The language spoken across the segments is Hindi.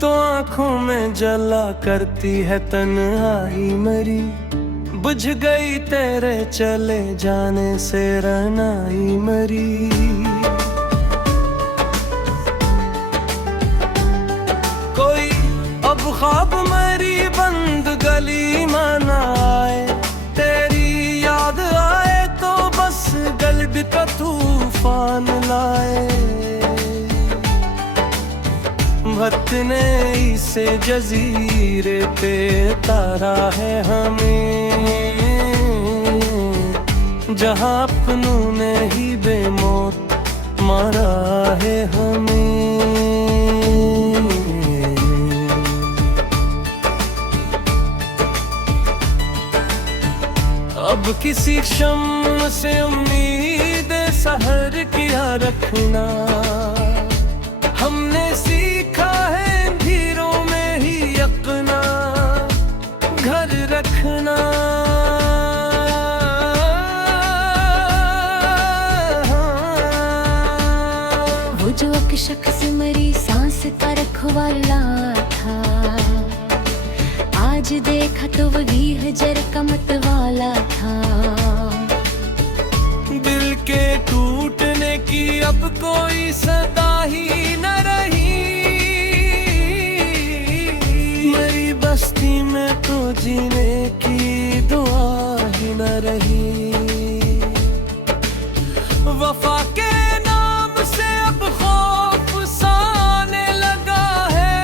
तो आंखों में जला करती है तन्हाई मरी, बुझ गई तेरे चले जाने से रनाई मरी। कोई अब ख्वाब मरी बंद गली माना आए, तेरी याद आए तो बस गलब का तूफान लाए। भटकने से जजीरे पे तारा है हमें, जहाँ अपनों ने ही बेमौत मारा है हमें। अब किसी शम्म से उम्मीद सहर किया रखना, हमने सीखा है भीड़ों में ही अपना घर रखना। वो जो एक शख्स मरी सांस का रखवाला था, आज देखा तो वही हजर का मतवाला था। दिल के टूटने की अब कोई सदा ही न रही, मेरी बस्ती में तो जीने की दुआ ही न रही। वफा के नाम से अब खौफ साने लगा है,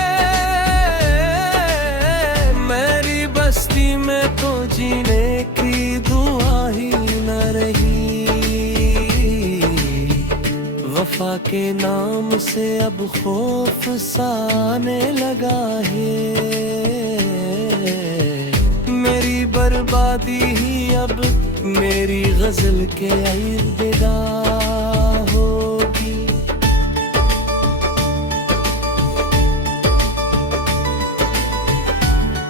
मेरी बस्ती में तो जीने की दुआ ही न रही। वफा के नाम से अब खौफ साने लगा है, मेरी बर्बादी ही अब मेरी गजल के इर्द-गिर्द होगी।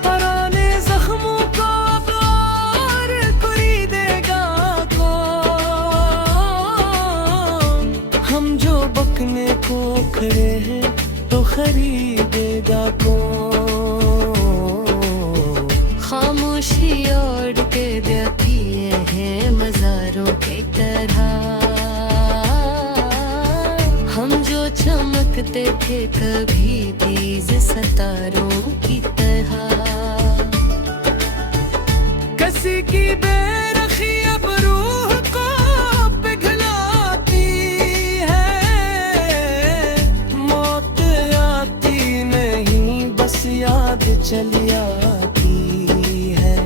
पुराने जख्मों को अब और खरीदेगा कौन, हम जो बकने को खड़े हैं तो खरीदेगा कौन। खामोशी ओढ़ के देखती है मज़ारों की तरह, हम जो चमकते थे कभी तेज सितारों की तरह। किसी की बेरखी अब रूह को पिघलाती है, मौत आती नहीं बस याद चली आती है।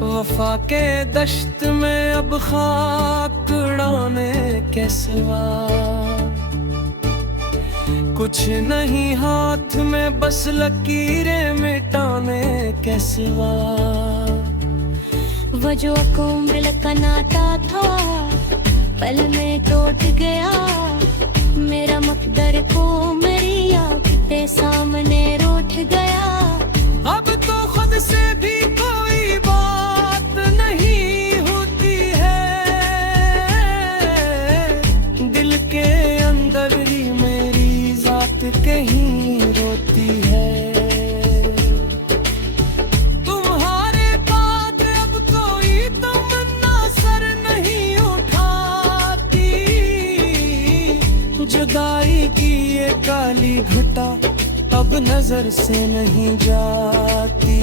वफा के दश्त में अब खाक उड़ाने के सिवा कुछ नहीं हाथ में, बस लकीरें मिटाने के सिवा। वो जो कुंभल का नाता था पल में टूट गया, मेरा मकदर को मेरी आँख के सामने रूठ गया। अब तो खुद से भी कोई बात नहीं होती है, दिल के अंदर ही मेरी जात कहीं रोती है। तुम्हारे बाद अब कोई तमन्ना सर नहीं उठाती, जुदाई की ये काली घटा अब नजर से नहीं जाती।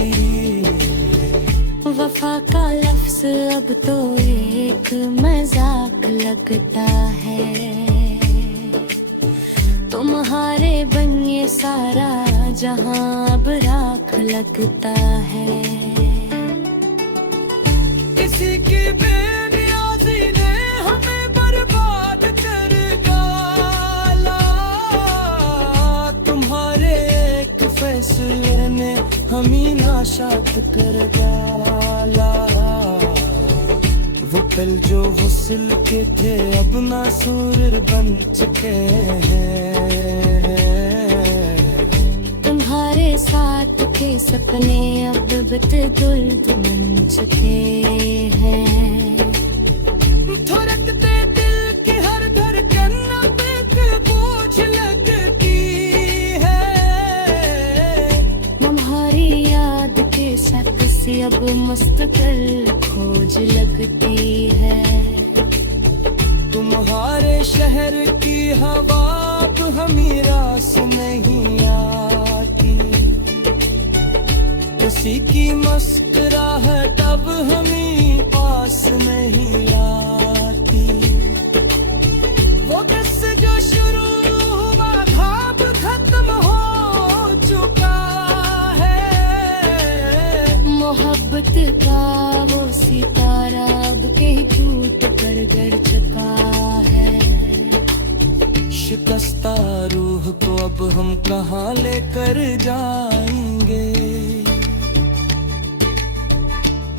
वफा का लफ्ज अब तो एक मजाक लगता है, तुम्हारे बन ये सारा जहां अब राख लगता है। किसी की बेनियाज़ी ने हमें बर्बाद कर डाला, तुम्हारे एक फैसले ने हमें नाशाद कर डाला। वो पल जो वुसल के थे अब नासूर बन चुके हैं, तुम्हारे साथ के सपने अब बददुल बन चुके हैं। धड़कते दिल की हर धड़कन अब एक बोझ लगती है, अब मुस्तकिल खोज लगती है। तुम्हारे शहर की हवा अब हमें रास नहीं आती, उसी की मुस्कुराहट अब हमें पास नहीं आती। वो किस जो शुरू हुआ था अब खत्म हो चुका है। मोहब्बत का वो सितारा अब कहीं टूट कर गिर चुका है। शिकस्ता रूह को अब हम कहाँ लेकर जाएंगे।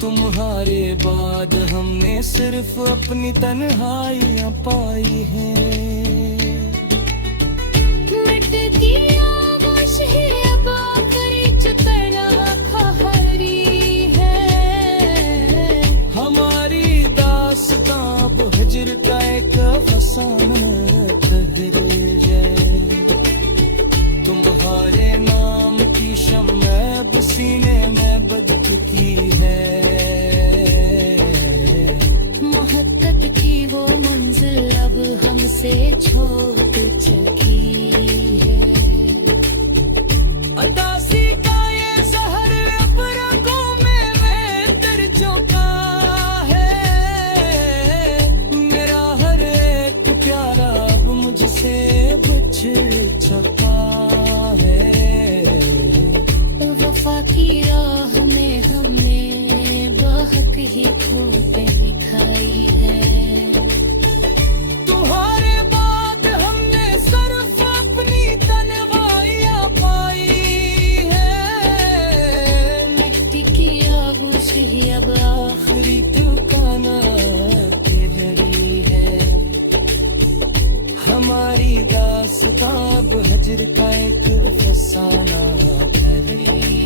तुम्हारे बाद हमने सिर्फ अपनी तन्हाइयाँ पाई हैं। मिटती आगोश ही अब आखिरी जो तरह हरी है। हमारी दास्तां अब हिज्र का एक फसाना तहरीर है। तुम्हारे नाम की शम्मा अब सीने में बज चुकी है। मोहब्बत की वो मंजिल अब हमसे छूट चुकी है। अदासी का ये जहर अब रगों में उतर चुका है। मेरा हर एक प्यारा अब मुझसे बच चुका है। वफा की राह में हमने बहक ही खोते दिखाई है। तुम्हारे बाद हमने सिर्फ अपनी तन्हाइयाँ पाई है। मिट्टी की आगोश ही अब आखिरी ठिकाना किधरी है। हमारी दास्तां अब हिज्र का एक फसाना कर ली